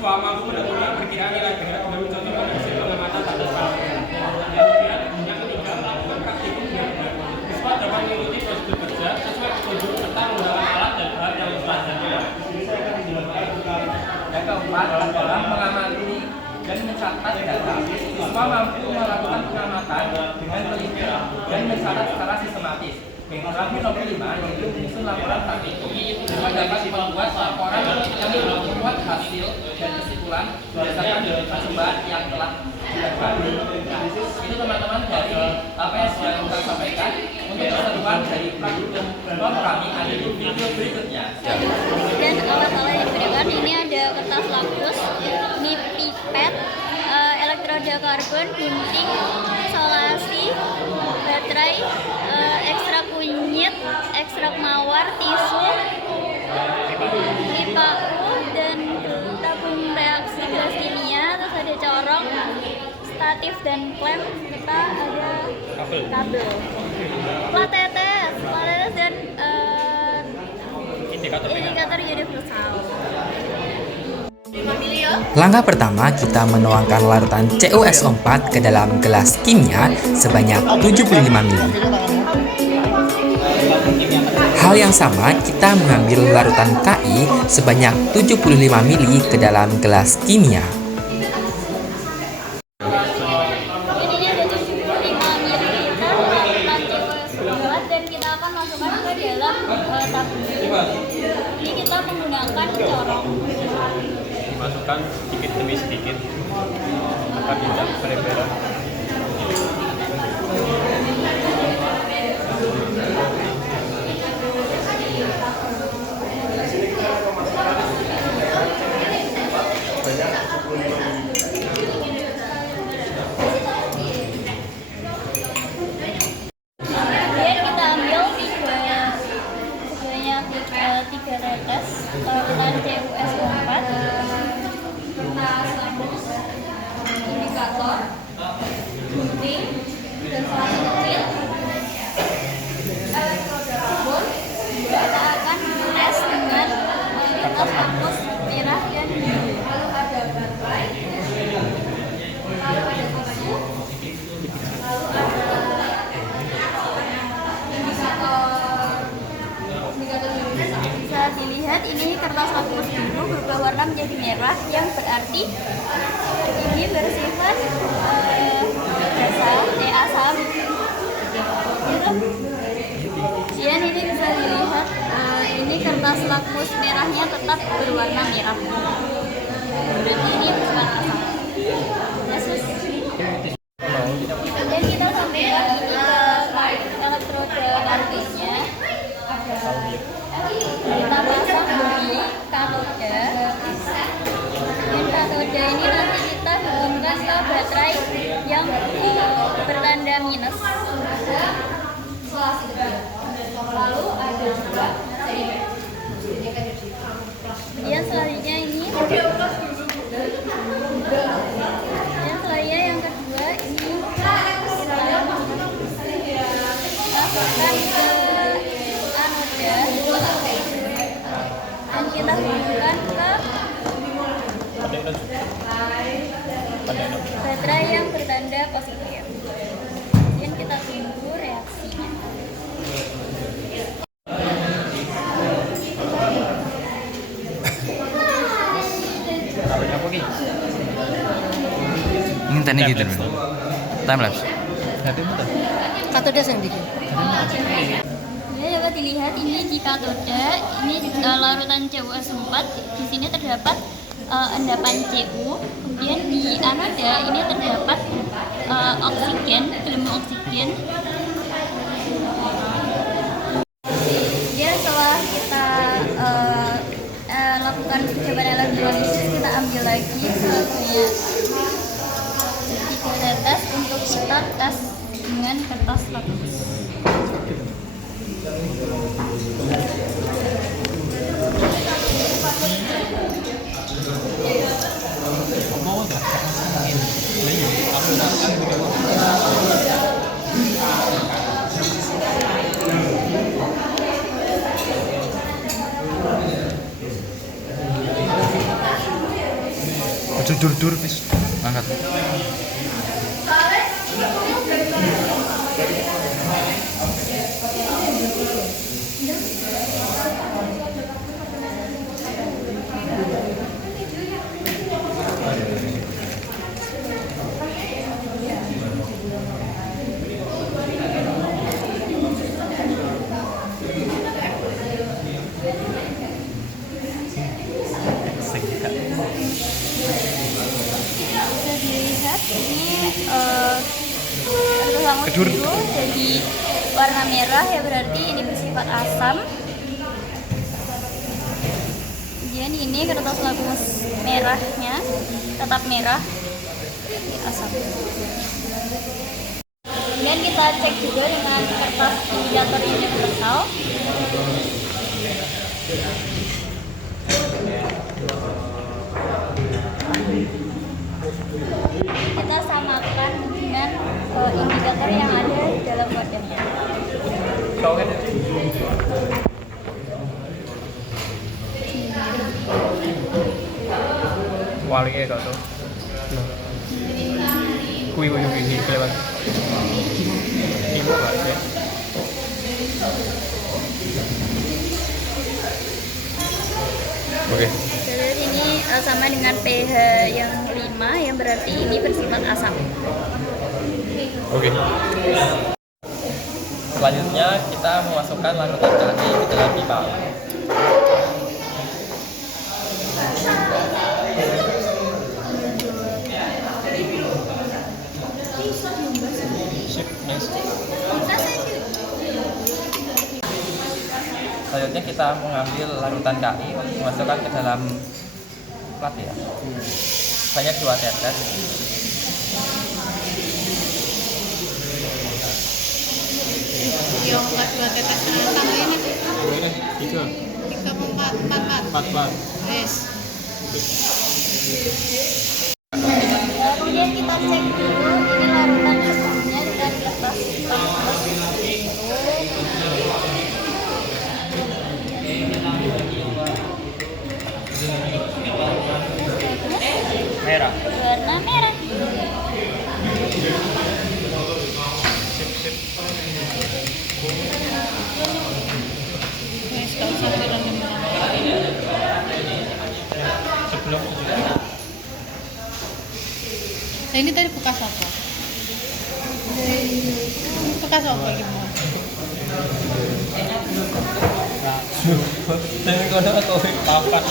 siswa mampu menentukan perkiraan nilai berat dan mencontohkan hasil pengamatan pada skala berat. Kemudian yang ketiga, melakukan praktikum benar-benar. Siswa dapat mengikuti prosedur kerja sesuai petunjuk serta menggunakan alat dan bahan yang dipelajari. Yang keempat adalah mengamati dan mencatat data. Siswa mampu melakukan pengamatan dengan teliti dan mencatat secara sistematis. Yang terakhir nomor 5 yaitu menyusun laporan praktikum. Siswa dapat membuat laporan yang membuat hasil dan kesimpulan berdasarkan percobaan yang telah dilakukan. Nah, itu teman-teman dari apa yang sudah kita sampaikan. Untuk keseruan dari praktikum kami ada di video berikutnya. Dan alat-alat yang digunakan ini ada kertas lapus, ini pipet, elektroda karbon, gunting, isolasi, baterai, ekstrak kunyit, ekstrak mawar, tisu, pipa U, dan tabung reaksi gas kimia. Terus ada corong, statif dan klem, serta ada kabel, plat tetes dan indikator universal. Langkah pertama, kita menuangkan larutan CuSO4 ke dalam gelas kimia sebanyak 75 ml. Hal yang sama, kita mengambil larutan Ki sebanyak 75 ml ke dalam gelas kimia. Ini ada 75 ml larutan CuSO4 dan kita akan masukkan ke dalam tabung. Ini kita menggunakan corong. Masukkan sedikit demi sedikit agar tidak berlebihan. Kemudian kita ambil sebanyak 3 tetes larutan CuSO4, indikator, gunting, dan selanjutnya elektroda karbon. Kita akan tes dengan kertas lapus merah dan biru. Lalu ada baterai, lalu ada tisu, lalu ada indikator. Bisa dilihat ini kertas lapus biru berubah warna menjadi merah, yang berarti ini bersifat asam. Kemudian ini bisa dilihat ini kertas lakmus merahnya tetap berwarna merah. Berarti ini bukan asam. Kemudian kita sampaikan ini ke elektroda karbonnya. Kita pasang di katoda. Dan katoda ini nanti kita hubungkan ke baterai yang bertanda minus. Lalu ada juga kemudian selanjutnya ini, dan selanjutnya yang kedua ini kita masukkan ke anoda dan kita hubungkan ke baterai yang bertanda positif. Kemudian kita tunggu reaksinya. Ingin tanya gitu, time lapse. Katoda yang bikin. Ya, dapat dilihat ini di katoda, ini larutan CuSO4. Di sini terdapat endapan Cu. Kemudian di anoda ini terdapat oksigen, gelembung oksigen. Kemudian setelah kita lakukan percobaan elektrolisis, kita ambil lagi sebanyak 3 tetes untuk kita tes dengan kertas lapus. dur wis angkat. Bisa dilihat ini langus Kedur. biru jadi warna merah ya, berarti ini bersifat asam. Kemudian ini kertas langus merahnya tetap merah, asam. Kemudian kita cek juga dengan kertas indikator universal. Kita samakan dengan indikator yang ada di dalam wadahnya. Walinya kok tuh. Kui ujung gigi kelewat. Ibu gak sih? Oke. Jadi ini sama dengan pH yang 5 yang berarti ini bersifat asam. Oke. Selanjutnya kita memasukkan larutan KI ke dalam pipa. Selanjutnya kita mengambil larutan KI untuk dimasukkan ke dalam plat ya. Banyak 2 tetes. Yang 2 tetes tambahin nih. Boleh, 3, 3 4 4 4 bar. Wes. Kemudian kita cek dulu ini larutan sebelumnya dengan kertas Merah. warna merah. Wes gak usah berani. Sebelum Nah ini tadi bekas apa? Bekas apa gimana? Dan kalau aku papan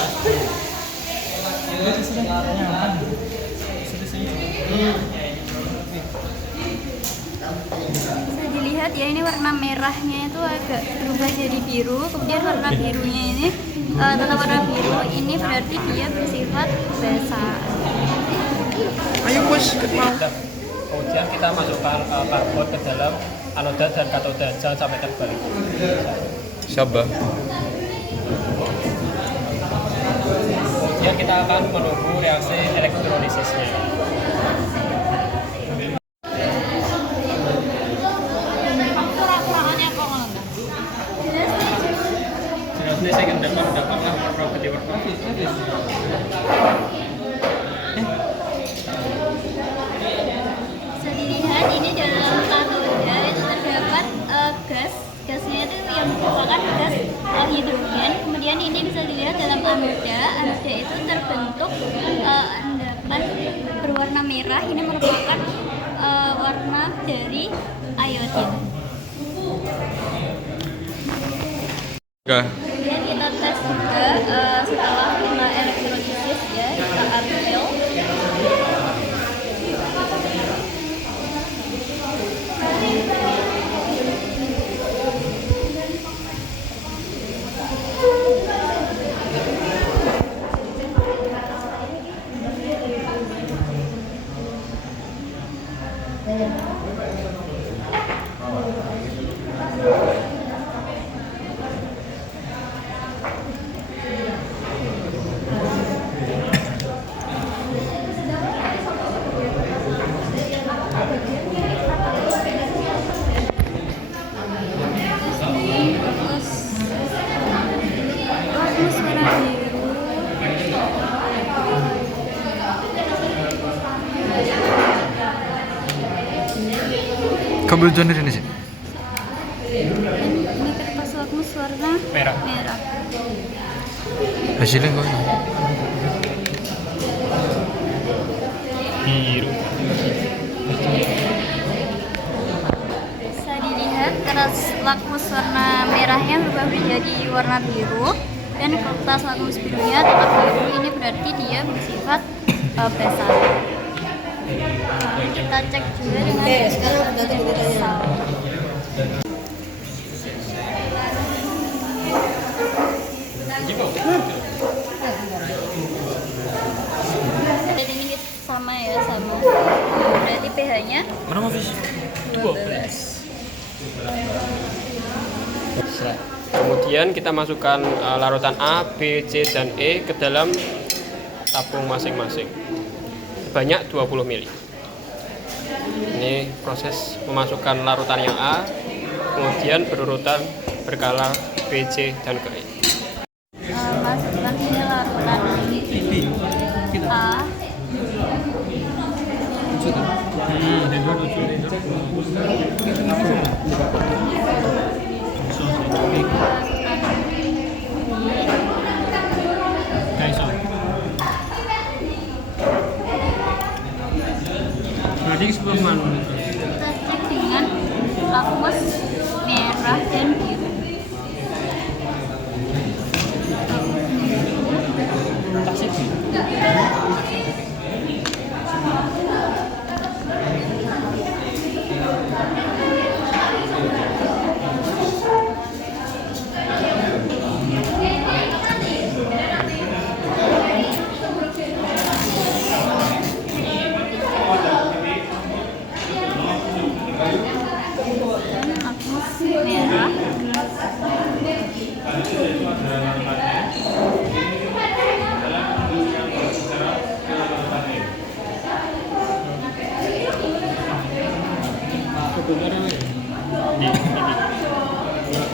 Bisa dilihat ya, ini warna merahnya itu agak berubah jadi biru, kemudian warna birunya ini tetap warna biru, ini berarti dia bersifat basah. Ayo bos, mau. kemudian kita masukkan karbon ke dalam anoda dan katoda, jangan sampai terbalik. Siapa? Kemudian kita akan menunggu reaksi elektrolisisnya. Kurang-kurangannya apa nggak? Jelasnya saya akan dapatlah properti warna. Bisa dilihat ini dalam katoda itu terdapat gasnya itu yang merupakan gas hidrogen. Kemudian ini bisa dilihat dalam anoda itu terbentuk endapan berwarna merah, ini merupakan warna dari iodin. Enggak. Kemudian kita tes juga setelah 5 elektrolisis ya, kita ambil. Terus warna biru. Kabel joner ini sih. Ini kertas lakmus warna Merah. merah. Hasilnya kok. Biru. Bisa dilihat kertas lakmus warna merahnya berubah menjadi warna biru dan kertas lakmus birunya tetap biru. Ini berarti dia bersifat basal. Kita cek juga dengan basal. Jadi ini sama ya, sama. Berarti pH-nya Mana mau fish? 12. Kemudian kita masukkan larutan A, B, C, dan E ke dalam tabung masing-masing sebanyak 20 ml. Ini proses memasukkan larutan yang A, kemudian berurutan berkala B, C, dan ke E. Masukkan ini larutan A. Berarti 10 man. Kita cek dengan lakmus merah dan biru. Dan lakmus merah.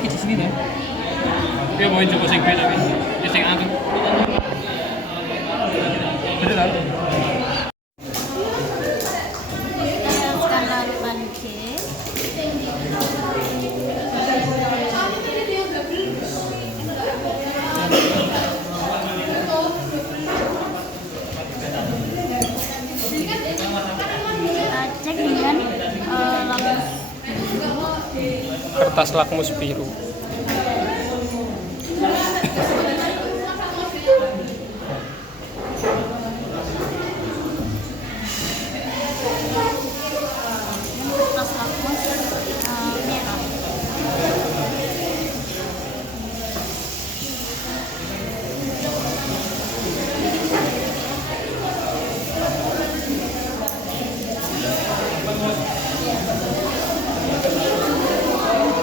Di sini deh. Dia mau coba sing beda wis. Dia sing angkat. Betul kan? Kita masukkan larutan C. Kita cek dengan lakmus Kertas lakmus biru. kertas lakmus merah.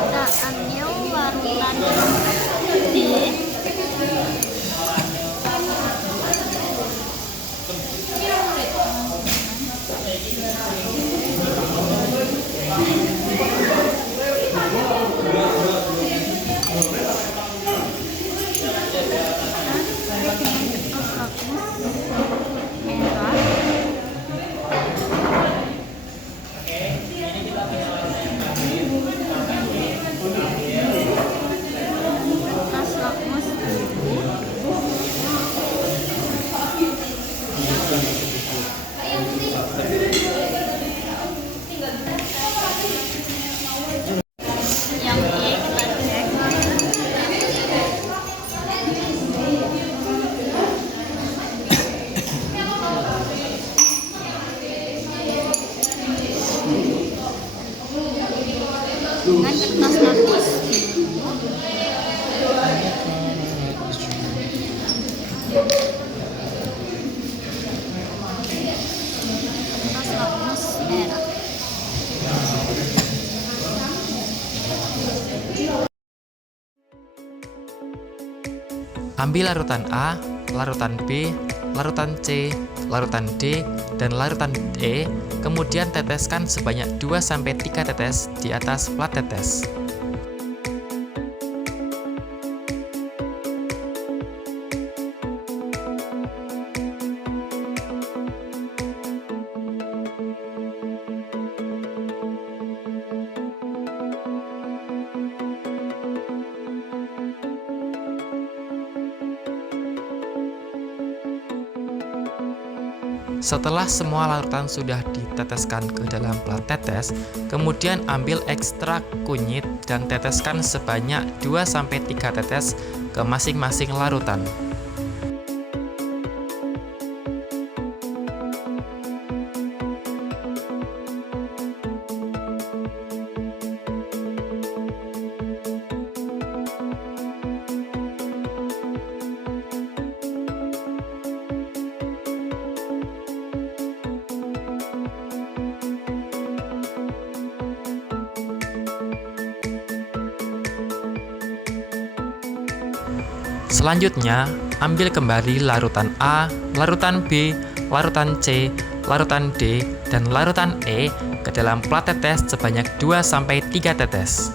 Kita ambil larutan D. Kertas lakmus biru. Yang E kita cek. Dengan kertas lakmus biru. Kertas lakmus merah. Ambil larutan A, larutan B, larutan C, larutan D, dan larutan E, kemudian teteskan sebanyak 2-3 tetes di atas plat tetes. Setelah semua larutan sudah diteteskan ke dalam plat tetes, kemudian ambil ekstrak kunyit dan teteskan sebanyak 2-3 tetes ke masing-masing larutan. Selanjutnya, ambil kembali larutan A, larutan B, larutan C, larutan D, dan larutan E ke dalam plat tetes sebanyak 2-3 tetes.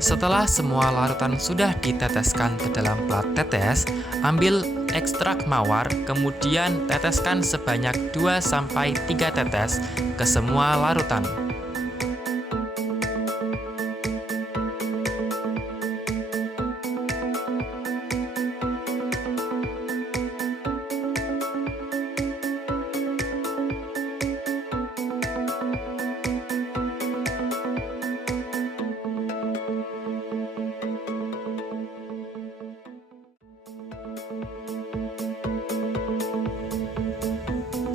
Setelah semua larutan sudah diteteskan ke dalam plat tetes, ambil ekstrak mawar, kemudian teteskan sebanyak 2-3 tetes ke semua larutan.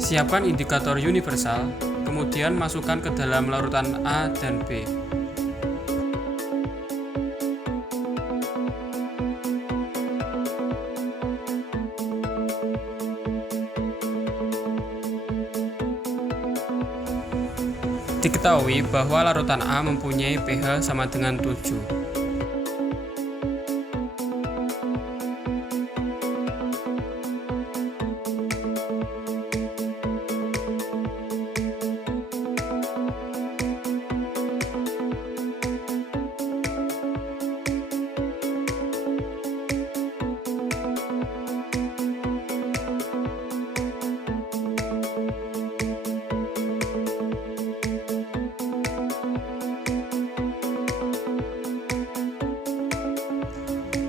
Siapkan indikator universal, kemudian masukkan ke dalam larutan A dan B. Diketahui bahwa larutan A mempunyai pH sama dengan 7.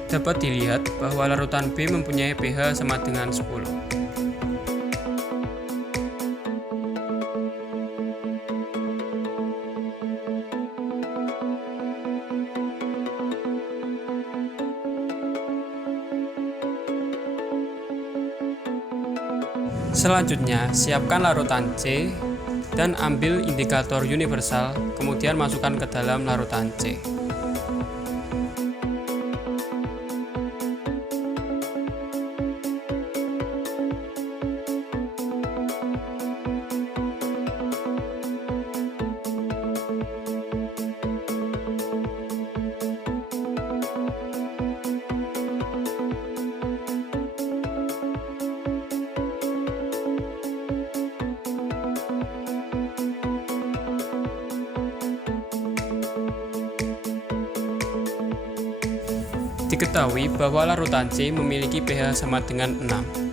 Dapat dilihat bahwa larutan B mempunyai pH sama dengan 10. Selanjutnya, siapkan larutan C dan ambil indikator universal, kemudian masukkan ke dalam larutan C. Diketahui bahwa larutan C memiliki pH sama dengan 6.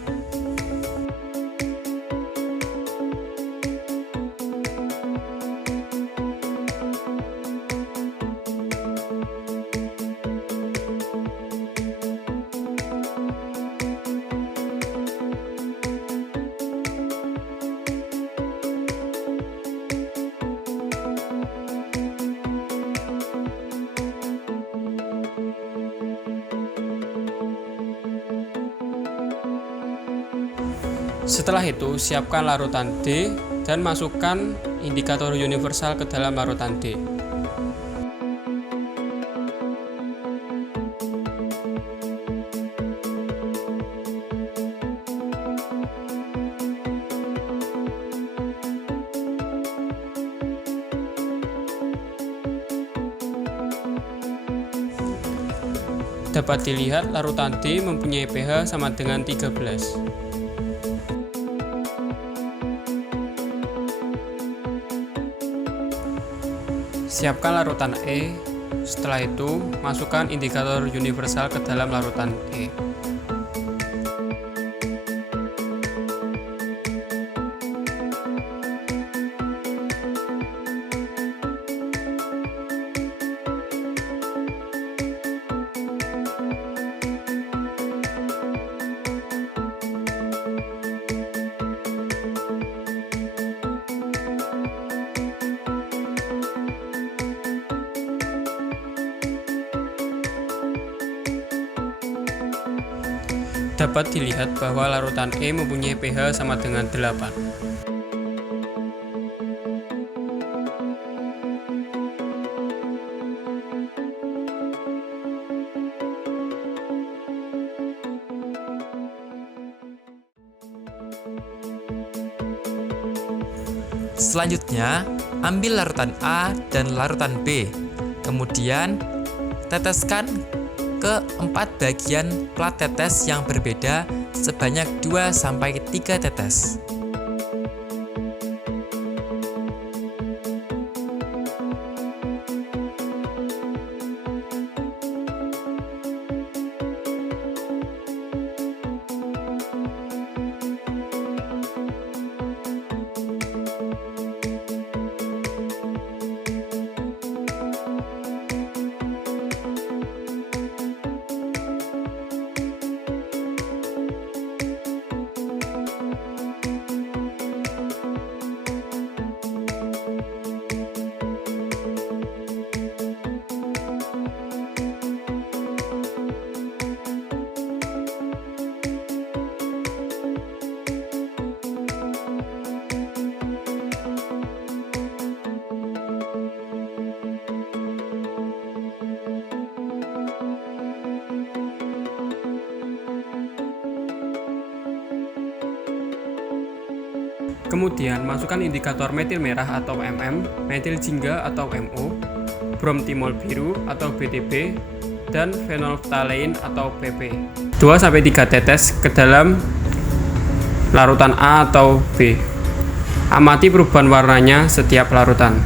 Setelah itu, siapkan larutan D dan masukkan indikator universal ke dalam larutan D. Dapat dilihat larutan D mempunyai pH sama dengan 13. Siapkan larutan E. Setelah itu, masukkan indikator universal ke dalam larutan E. Dapat dilihat bahwa larutan E mempunyai pH sama dengan 8. Selanjutnya, ambil larutan A dan larutan B. Kemudian, teteskan ke 4 bagian plat tetes yang berbeda sebanyak 2-3 tetes. Kemudian, masukkan indikator metil merah atau MM, metil jingga atau MO, bromtimol biru atau BTB, dan fenolftalein atau PP. 2-3 tetes ke dalam larutan A atau B. Amati perubahan warnanya setiap larutan.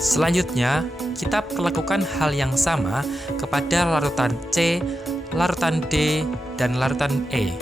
Selanjutnya, kita lakukan hal yang sama kepada larutan C, larutan D, dan larutan E.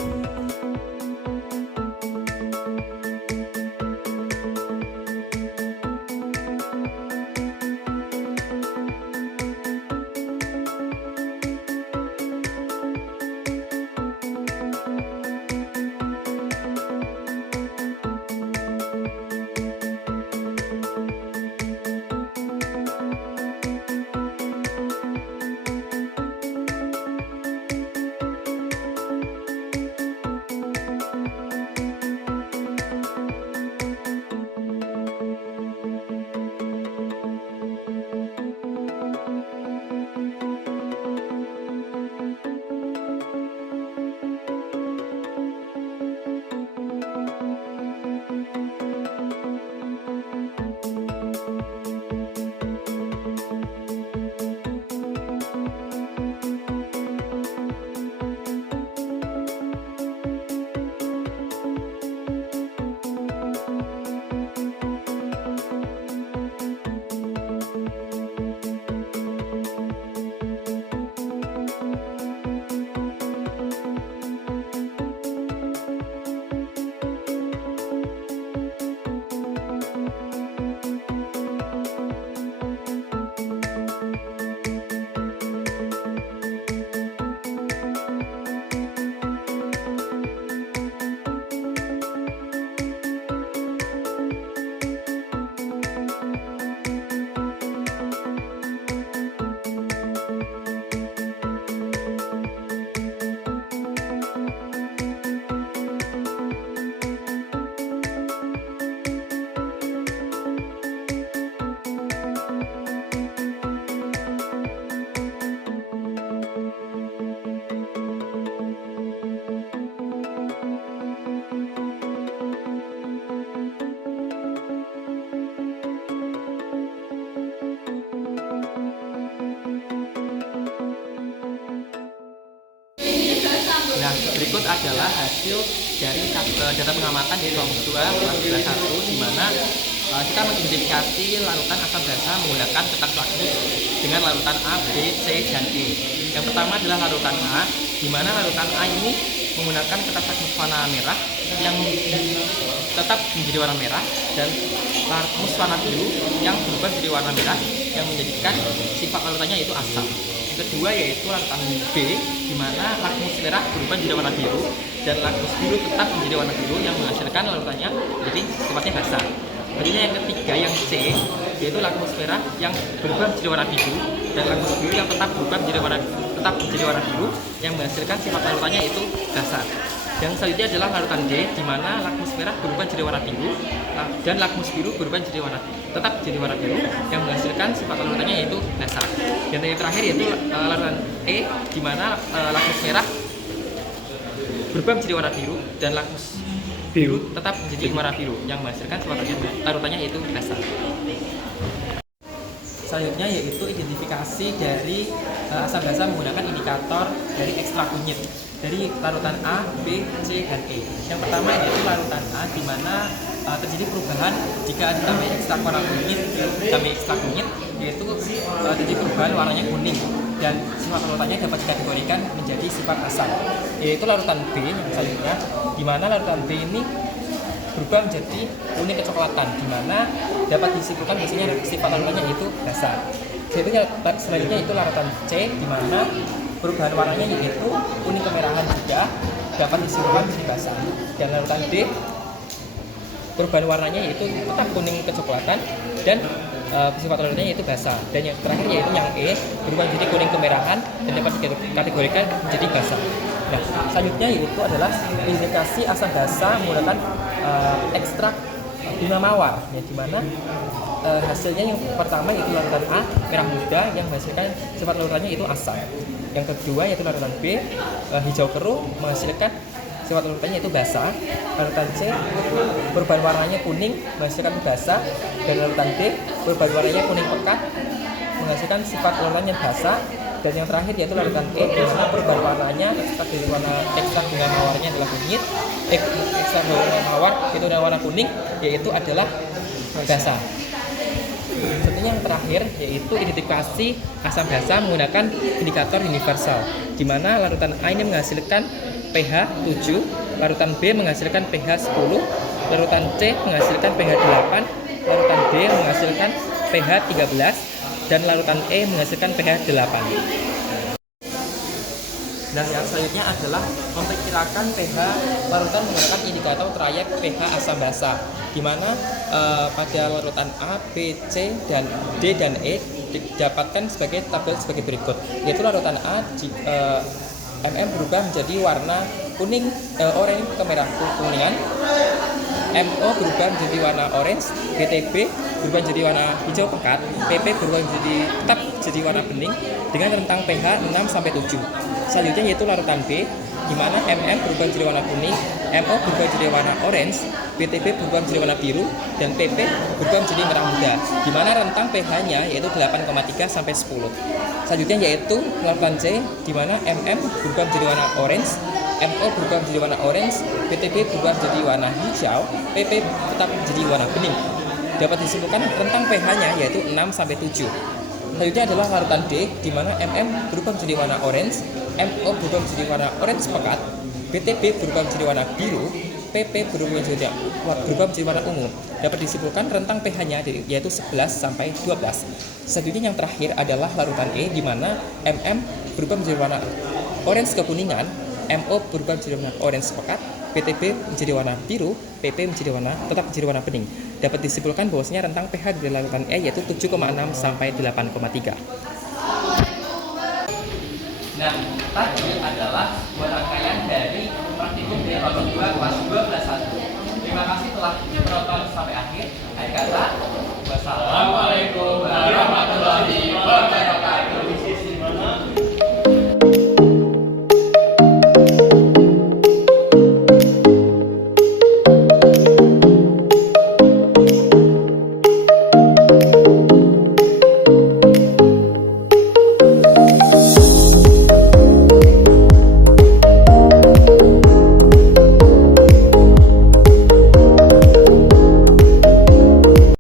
Nah, berikut adalah hasil dari data pengamatan dari kelompok 2 kelas 1 di mana kita mengidentifikasi larutan asam basa menggunakan ketak lakmus dengan larutan A, B, C, dan E. Yang pertama adalah larutan A, di mana larutan A ini menggunakan ketak lakmus warna merah yang tetap menjadi warna merah dan lakmus warna biru yang berubah menjadi warna merah yang menjadikan sifat larutannya itu asam. Yang kedua yaitu larutan B, di mana lakmus merah berubah menjadi warna biru dan lakmus biru tetap menjadi warna biru yang menghasilkan larutannya jadi sifatnya basa. Selanjutnya yang ketiga yang C, yaitu lakmus merah yang berubah menjadi warna biru dan lakmus biru yang tetap berubah menjadi warna biru yang menghasilkan sifat larutannya itu basa. Yang selanjutnya adalah larutan D, di mana lakmus merah berubah menjadi warna biru dan lakmus biru berubah menjadi tetap menjadi warna biru yang menghasilkan sifat larutannya yaitu basa. Dan yang terakhir yaitu larutan E, di mana lakmus merah berubah menjadi warna biru dan lakmus biru tetap menjadi warna biru yang menghasilkan sifat larutannya yaitu basa. Selanjutnya yaitu identifikasi dari asam basa menggunakan indikator dari ekstrak kunyit dari larutan A, B, C, dan E. Yang pertama yaitu larutan A, di mana terjadi perubahan jika ditambah ekstrak warna kunyit, yaitu terjadi perubahan warnanya kuning dan sifat larutannya dapat dikategorikan menjadi sifat asam. Yaitu larutan B yang selanjutnya, di mana larutan B ini berubah menjadi kuning kecoklatan, di mana dapat disimpulkan biasanya sifat larutannya itu basa. Selanjutnya itu larutan C, di mana perubahan warnanya yaitu kuning kemerahan juga dapat disimpulkan menjadi basa. Dan larutan D, perubahan warnanya yaitu tetap kuning kecoklatan dan sifat larutannya yaitu basa. Dan yang terakhir yaitu yang E, berubah menjadi kuning kemerahan dan dapat dikategorikan menjadi basa. Nah, selanjutnya yaitu adalah indikasi asam basa menggunakan ekstrak bunga mawar, ya, di mana hasilnya yang pertama yaitu larutan A, merah muda yang menghasilkan sifat larutannya itu asam. Yang kedua yaitu larutan B, hijau keruh menghasilkan sifat larutannya itu basa. Larutan C, perubahan warnanya kuning menghasilkan basa. Dan larutan D, perubahan warnanya kuning pekat menghasilkan sifat larutannya basa. Dan yang terakhir yaitu larutan E, di mana perubahan warnanya ekstrak bunga mawarnya adalah kunyit, ekstrak bunga mawar itu adalah warna kuning, yaitu adalah basa. Selanjutnya yang terakhir yaitu identifikasi asam basa menggunakan indikator universal, di mana larutan A ini menghasilkan pH 7, larutan B menghasilkan pH 10, larutan C menghasilkan pH 8, larutan D menghasilkan pH 13, dan larutan E menghasilkan pH 8. Dan yang selanjutnya adalah memperkirakan pH larutan menggunakan indikator trayek pH asam basa, di mana pada larutan A, B, C, dan D dan E didapatkan sebagai tabel sebagai berikut. Yaitu larutan A MM berubah menjadi warna kuning, oranye kemerah kuningan. MO berubah menjadi warna orange, BTB berubah menjadi warna hijau pekat, PP berubah tetap jadi warna bening dengan rentang pH 6 sampai 7. Selanjutnya yaitu larutan B, di mana MM berubah menjadi warna kuning, MO berubah menjadi warna orange, BTB berubah menjadi warna biru, dan PP berubah menjadi merah muda, di mana rentang pH-nya yaitu 8,3 sampai 10. Selanjutnya yaitu larutan C, di mana MM berubah menjadi warna orange, MO berubah menjadi warna orange, BTB berubah menjadi warna hijau, PP tetap menjadi warna bening. Dapat disimpulkan rentang pH-nya yaitu 6 sampai 7. Selanjutnya adalah larutan D, di mana MM berubah menjadi warna orange, MO berubah menjadi warna orange pekat, BTB berubah menjadi warna biru, PP berubah menjadi warna ungu. Dapat disimpulkan rentang pH-nya yaitu 11 sampai 12. Selanjutnya yang terakhir adalah larutan E, di mana MM berubah menjadi warna orange kekuningan, MO berubah menjadi warna orange pekat, BTB menjadi warna biru, PP tetap menjadi warna bening. Dapat disimpulkan bahwasanya rentang pH di larutan E yaitu 7,6 sampai 8,3. Nah, tadi adalah sebuah rangkaian dari praktikum di kelompok 2 kelas 2 kelas 1. Terima kasih telah menonton sampai akhir. Akhir kata, wassalamualaikum warahmatullahi wabarakatuh.